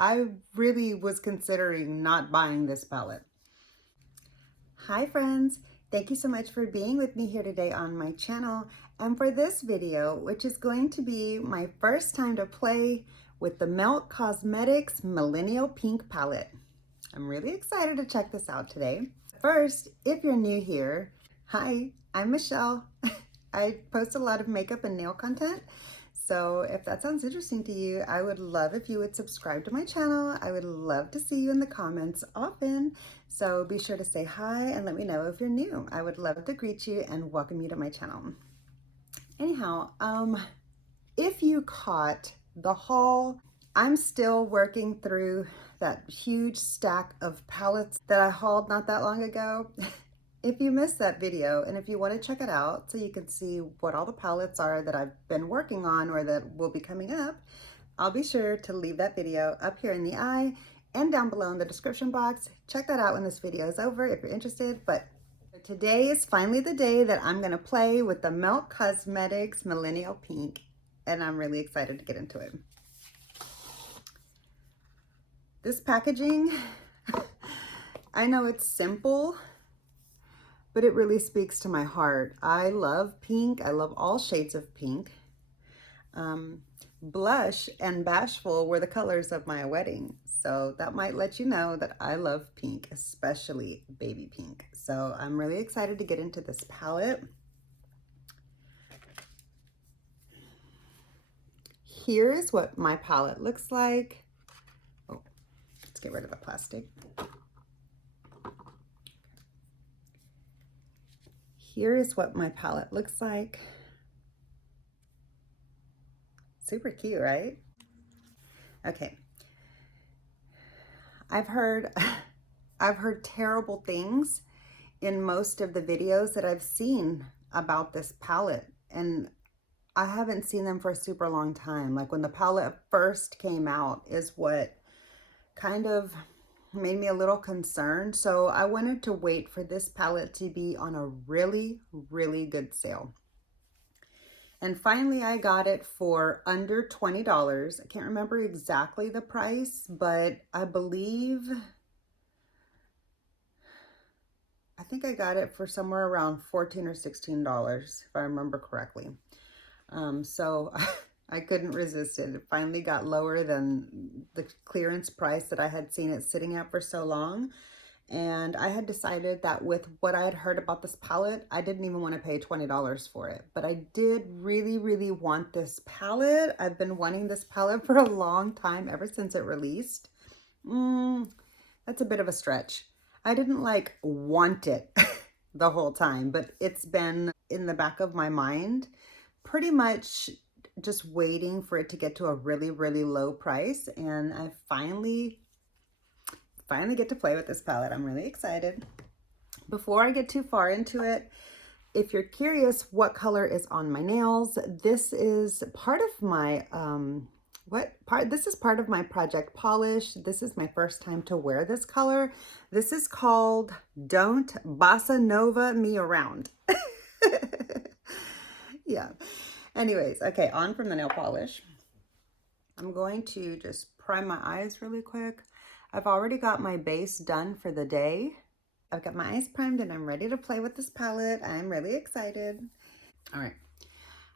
I really was considering not buying this palette. Hi friends, thank you so much for being with me here today on my channel and for this video, which is going to be my first time to play with the Melt Cosmetics Millennial Pink palette. I'm really excited to check this out today. First, if you're new here, hi, I'm Michelle. I post a lot of makeup and nail content. So if that sounds interesting to you, I would love if you would subscribe to my channel. I would love to see you in the comments often. So be sure to say hi and let me know if you're new. I would love to greet you and welcome you to my channel. Anyhow, if you caught the haul, I'm still working through that huge stack of palettes that I hauled not that long ago. If you missed that video and if you want to check it out so you can see what all the palettes are that I've been working on or that will be coming up, I'll be sure to leave that video up here in the eye and down below in the description box. Check that out when this video is over if you're interested. But today is finally the day that I'm going to play with the Melt Cosmetics Millennial Pink, and I'm really excited to get into it. This packaging, I know it's simple, but it really speaks to my heart. I love pink. I love all shades of pink. Blush and Bashful were the colors of my wedding. So that might let you know that I love pink, especially baby pink. So I'm really excited to get into this palette. Here is what my palette looks like. Oh, let's get rid of the plastic. Here is what my palette looks like. Super cute, right? Okay. I've heard terrible things in most of the videos that I've seen about this palette, and I haven't seen them for a super long time. Like when the palette first came out is what kind of made me a little concerned. So I wanted to wait for this palette to be on a really, really good sale. And finally I got it for under $20. I can't remember exactly the price, but I think I got it for somewhere around $14 or $16, if I remember correctly. So I couldn't resist it. It finally got lower than the clearance price that I had seen it sitting at for so long. And I had decided that with what I had heard about this palette, I didn't even want to pay $20 for it. But I did really, really want this palette. I've been wanting this palette for a long time, ever since it released. That's a bit of a stretch. I didn't like want it the whole time, but it's been in the back of my mind, pretty much just waiting for it to get to a really, really low price. And I finally get to play with this palette. I'm really excited. Before I get too far into it, if you're curious what color is on my nails, this is part of my this is part of my project polish. This is my first time to wear this color. This is called Don't Bossa Nova Me Around. Yeah. Anyways, okay, on from the nail polish. I'm going to just prime my eyes really quick. I've already got my base done for the day. I've got my eyes primed and I'm ready to play with this palette. I'm really excited. All right.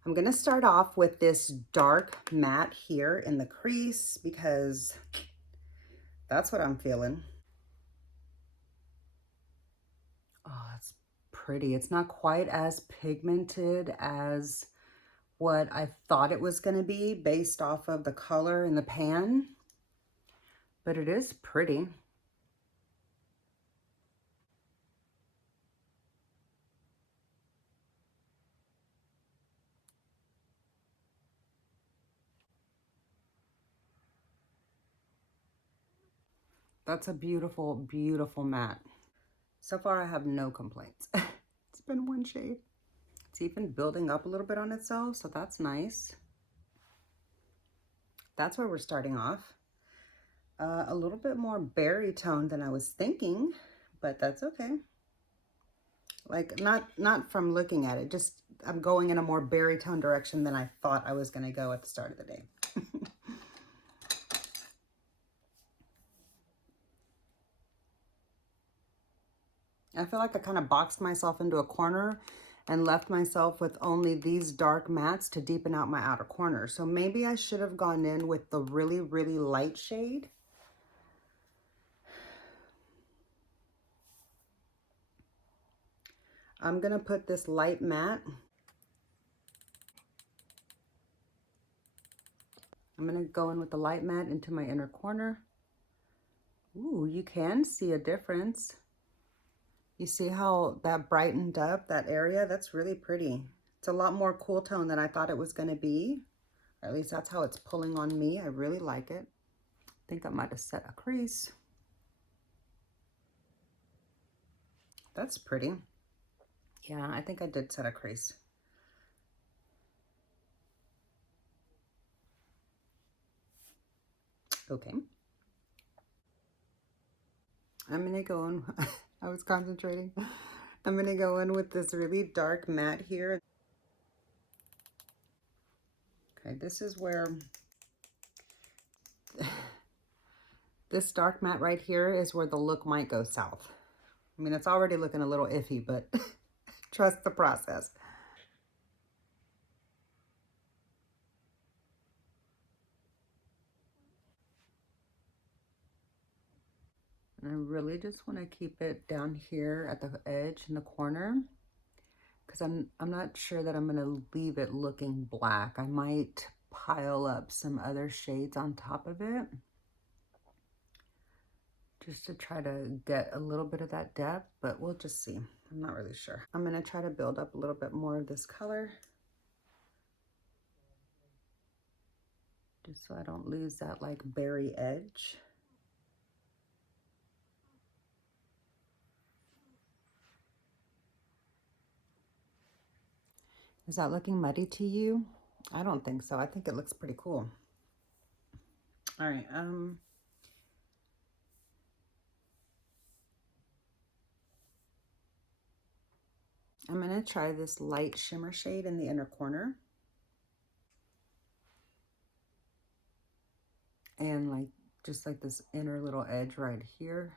I'm going to start off with this dark matte here in the crease because that's what I'm feeling. Oh, it's pretty. It's not quite as pigmented as what I thought it was going to be based off of the color in the pan, but it is pretty. That's a beautiful, beautiful matte. So far, I have no complaints. It's been one shade. It's even building up a little bit on itself, so that's nice. That's where we're starting off. A little bit more berry tone than I was thinking, but that's okay. Like, not from looking at it, just I'm going in a more berry tone direction than I thought I was going to go at the start of the day. I feel like I kind of boxed myself into a corner and left myself with only these dark mattes to deepen out my outer corner. So maybe I should have gone in with the really, really light shade. I'm gonna put this light matte. I'm gonna go in with the light matte into my inner corner. Ooh, you can see a difference. You see how that brightened up that area? That's really pretty. It's a lot more cool tone than I thought it was gonna be. Or at least that's how it's pulling on me. I really like it. I think I might have set a crease. That's pretty. Yeah, I think I did set a crease. Okay. I'm gonna go in, I was concentrating. I'm gonna go in with this really dark matte here. Okay, this is where, this dark matte right here is where the look might go south. I mean, it's already looking a little iffy, but trust the process. And I really just want to keep it down here at the edge in the corner, because I'm not sure that I'm going to leave it looking black. I might pile up some other shades on top of it just to try to get a little bit of that depth, but we'll just see. I'm not really sure. I'm going to try to build up a little bit more of this color just so I don't lose that like berry edge. Is that looking muddy to you? I don't think so. I think it looks pretty cool. All right, I'm gonna try this light shimmer shade in the inner corner. And like, just like this inner little edge right here.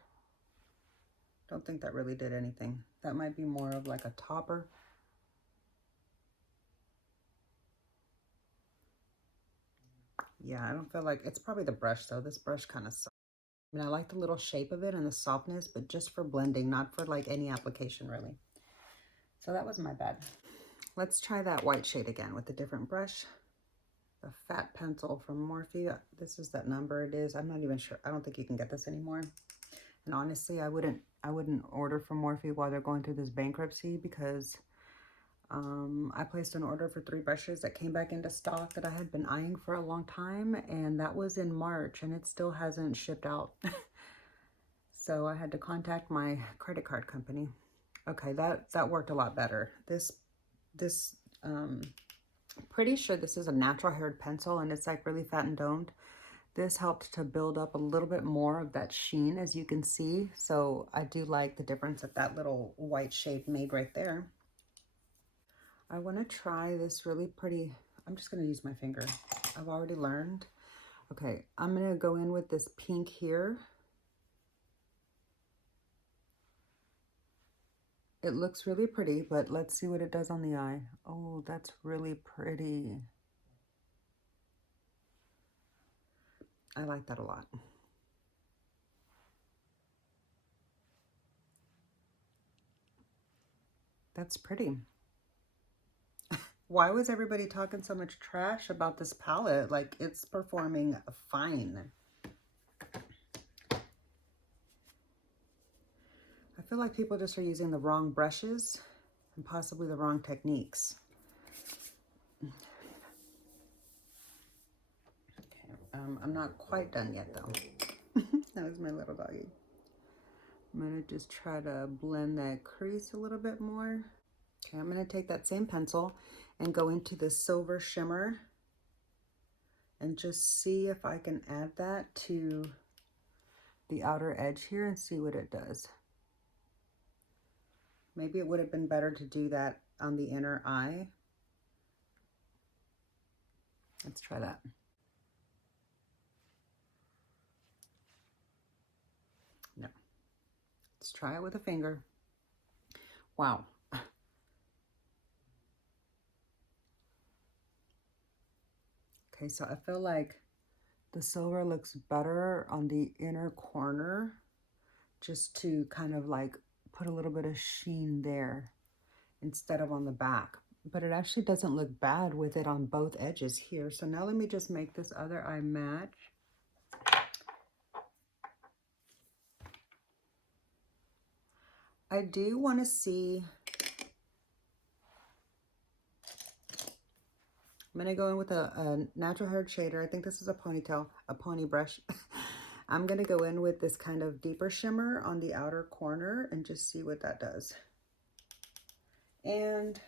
Don't think that really did anything. That might be more of like a topper. Yeah, I don't feel like, it's probably the brush though. This brush kind of sucks. I mean, I like the little shape of it and the softness, but just for blending, not for like any application really. So that was my bad. Let's try that white shade again with a different brush. The fat pencil from Morphe. This is that number it is. I'm not even sure. I don't think you can get this anymore. And honestly, I wouldn't order from Morphe while they're going through this bankruptcy, because I placed an order for 3 brushes that came back into stock that I had been eyeing for a long time, and that was in March and it still hasn't shipped out. So I had to contact my credit card company. Okay, that worked a lot better. This pretty sure this is a natural haired pencil and it's like really fat and domed. This helped to build up a little bit more of that sheen, as you can see. So I do like the difference that that little white shape made right there. I want to try this really pretty, I'm just going to use my finger. I've already learned. Okay, I'm going to go in with this pink here. It looks really pretty, but let's see what it does on the eye. Oh, that's really pretty. I like that a lot. That's pretty. Why was everybody talking so much trash about this palette? Like, it's performing fine. I feel like people just are using the wrong brushes and possibly the wrong techniques. Okay, I'm not quite done yet though. That was my little doggy. I'm gonna just try to blend that crease a little bit more. Okay, I'm gonna take that same pencil and go into the silver shimmer and just see if I can add that to the outer edge here and see what it does. Maybe it would have been better to do that on the inner eye. Let's try that. No. Let's try it with a finger. Wow. Okay, so I feel like the silver looks better on the inner corner, just to kind of like put a little bit of sheen there instead of on the back. But it actually doesn't look bad with it on both edges here. So now let me just make this other eye match. I do want to see, I'm going to go in with a natural hair shader. I think this is a ponytail, a pony brush. I'm going to go in with this kind of deeper shimmer on the outer corner and just see what that does. And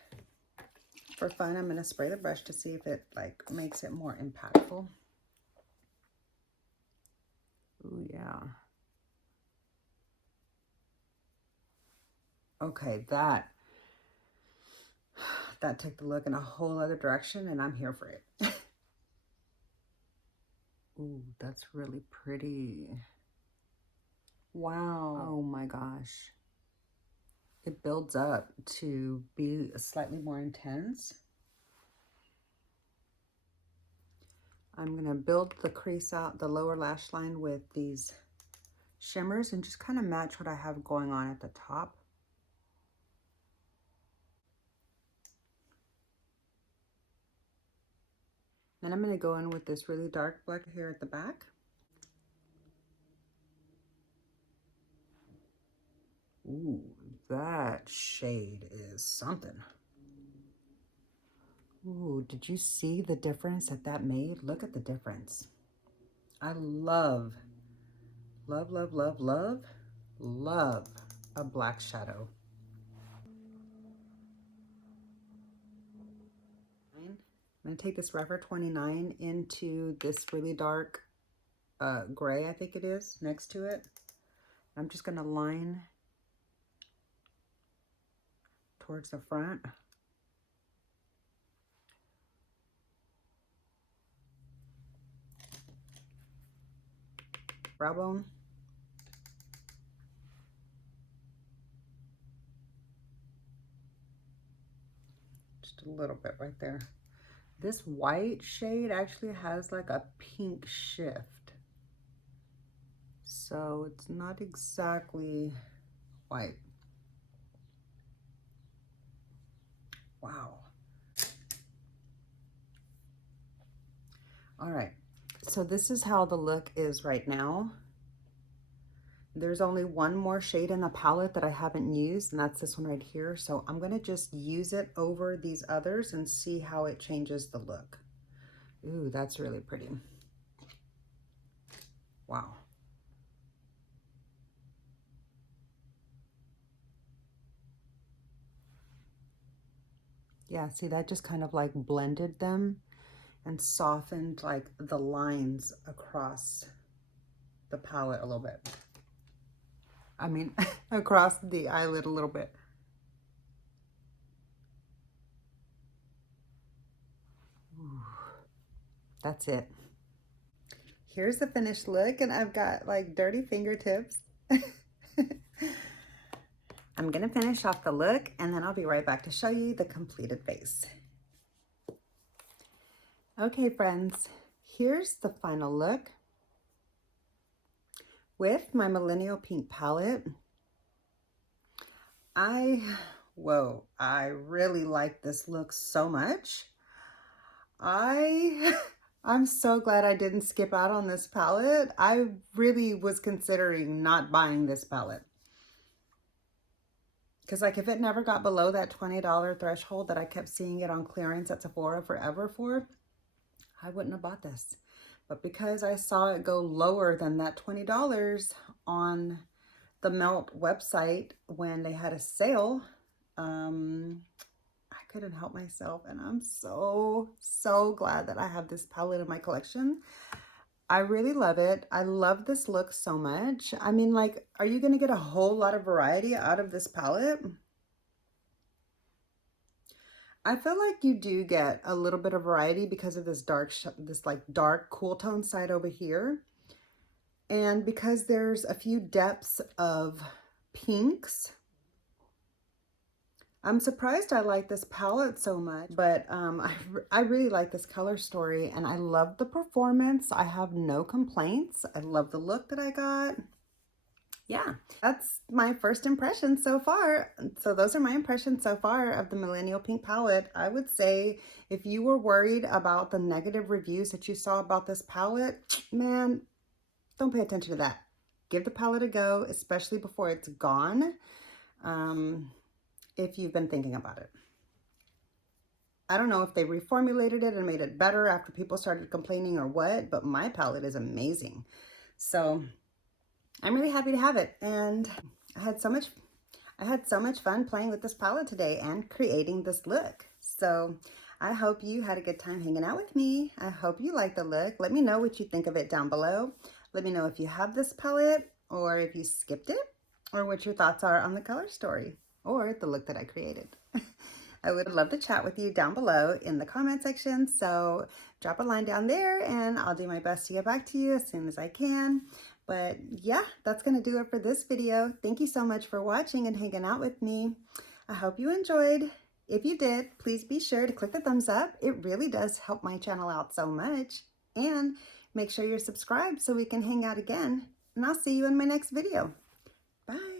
for fun, I'm going to spray the brush to see if it like makes it more impactful. Ooh, yeah. Okay, that took the look in a whole other direction, and I'm here for it. Ooh, that's really pretty. Wow. Oh my gosh. It builds up to be slightly more intense. I'm gonna build the crease out, the lower lash line, with these shimmers and just kind of match what I have going on at the top. Then I'm going to go in with this really dark black here at the back. Ooh, that shade is something. Ooh, did you see the difference that made? Look at the difference. I love, love, love, love, love, love a black shadow. I'm going to take this Forever 29 into this really dark gray, I think it is, next to it. I'm just going to line towards the front. Brow bone. Just a little bit right there. This white shade actually has like a pink shift. So it's not exactly white. Wow. All right. So this is how the look is right now. There's only one more shade in the palette that I haven't used, and that's this one right here. So I'm going to just use it over these others and see how it changes the look. Ooh, that's really pretty. Wow. Yeah, see, that just kind of like blended them and softened like the lines across the palette a little bit. I mean, across the eyelid a little bit. Ooh, that's it. Here's the finished look, and I've got like dirty fingertips. I'm gonna finish off the look, and then I'll be right back to show you the completed face. Okay, friends, here's the final look with my Millennial pink palette. Whoa, I really like this look so much. I'm so glad I didn't skip out on this palette. I really was considering not buying this palette. Because like if it never got below that $20 threshold that I kept seeing it on clearance at Sephora forever for, I wouldn't have bought this. But because I saw it go lower than that $20 on the Melt website when they had a sale, I couldn't help myself, and I'm so glad that I have this palette in my collection. I really love it. I love this look so much. I mean, like, are you going to get a whole lot of variety out of this palette? I feel like you do get a little bit of variety because of this dark cool tone side over here. And because there's a few depths of pinks I'm surprised I like this palette so much, but I really like this color story and I love the performance. I have no complaints. I love the look that I got. Yeah, that's my first impression so far. So those are my impressions so far of the Millennial Pink palette. I would say if you were worried about the negative reviews that you saw about this palette, man, don't pay attention to that. Give the palette a go, especially before it's gone. If you've been thinking about it. I don't know if they reformulated it and made it better after people started complaining or what, but my palette is amazing. So I'm really happy to have it. And I had so much fun playing with this palette today and creating this look. So I hope you had a good time hanging out with me. I hope you like the look. Let me know what you think of it down below. Let me know if you have this palette or if you skipped it or what your thoughts are on the color story or the look that I created. I would love to chat with you down below in the comment section. So drop a line down there and I'll do my best to get back to you as soon as I can. But yeah, that's going to do it for this video. Thank you so much for watching and hanging out with me. I hope you enjoyed. If you did, please be sure to click the thumbs up. It really does help my channel out so much. And make sure you're subscribed so we can hang out again. And I'll see you in my next video. Bye.